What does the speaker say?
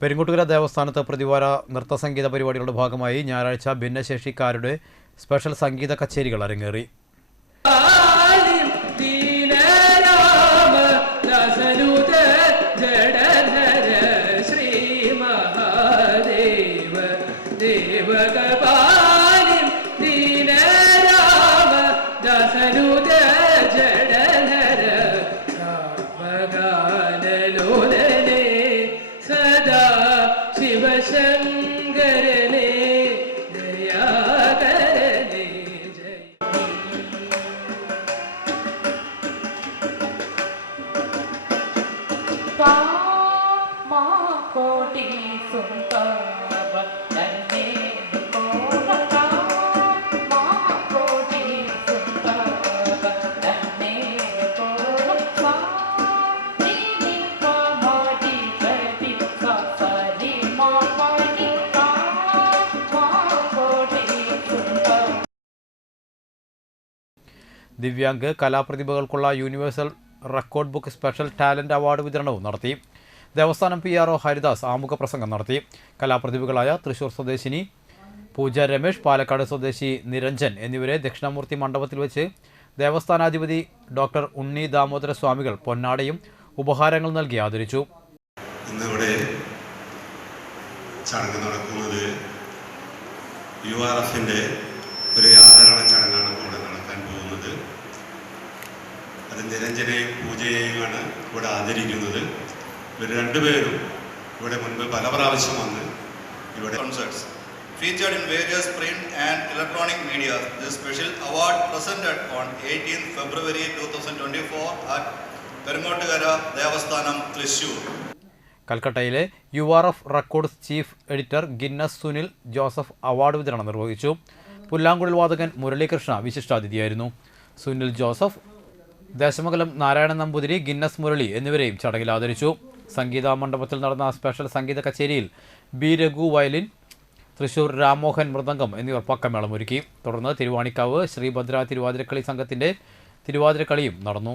പെരുങ്കുട്ടുകര ദേവസ്ഥാനത്ത് പ്രതിവാര നൃത്തസംഗീത പരിപാടികളുടെ ഭാഗമായി ഞായറാഴ്ച ഭിന്നശേഷിക്കാരുടെ സ്പെഷ്യൽ സംഗീത കച്ചേരികൾ അരങ്ങേറി. ജഡധര divyang കലാപ്രതിഭകൾക്കുള്ള universal record book special talent award വിതരണവും നടത്തി. ദേവസ്ഥാനം പി ആർ ഒ ഹരിദാസ് ആമുഖ പ്രസംഗം നടത്തി. കലാപ്രതിഭകളായ തൃശൂർ സ്വദേശിനി പൂജ രമേഷ് പാലക്കാട് സ്വദേശി നിരഞ്ജൻ എന്നിവരെ ദക്ഷിണാമൂർത്തി മണ്ഡപത്തിൽ വെച്ച് ദേവസ്ഥാനാധിപതി ഡോക്ടർ ഉണ്ണി ദാമോദര സ്വാമികൾ പൊന്നാടയും ഉപഹാരങ്ങൾ നൽകി ആദരിച്ചു. ഇന്നിവിടെ ചടങ്ങ് നടക്കുന്നത് യു ആർ എഫിന്റെ ഒരു ആദരണ ചടങ്ങാണ് ഇവിടെ നടക്കാൻ പോകുന്നത്. അത് നിരഞ്ജനയും പൂജയെയുമാണ് ഇവിടെ ആദരിക്കുന്നത്. ഇവർ രണ്ടുപേരും ഇവിടെ മുൻപ് പല പ്രാവശ്യം വന്ന് ഇവിടെ concerts featured in various print and electronic media and electronic media, this special award presented on 18th February 2024 at Perungotukara Devasthanam, Thrissur. കൽക്കട്ടയിലെ U R F records chief editor Guinness Sunil Joseph award വിതരണം നിർവഹിച്ചു. പുല്ലാങ്കുഴൽ വാതകൻ മുരളീകൃഷ്ണ വിശിഷ്ടാതിഥിയായിരുന്നു. Sunil Joseph Desamangalam Narayanan Namboothiri Guinness Murali എന്നിവരെയും ചടങ്ങിൽ ആദരിച്ചു. സംഗീത മണ്ഡപത്തിൽ നടന്ന സ്പെഷ്യൽ സംഗീത കച്ചേരിയിൽ ബി രഘു വയലിൻ തൃശൂർ രാമോഹൻ മൃദംഗം എന്നിവർ പക്കമേളമൊരുക്കി തുടർന്ന് തിരുവാണിക്കാവ് ശ്രീഭദ്ര തിരുവാതിരക്കളി സംഘത്തിന്റെ തിരുവാതിരക്കളിയും നടന്നു.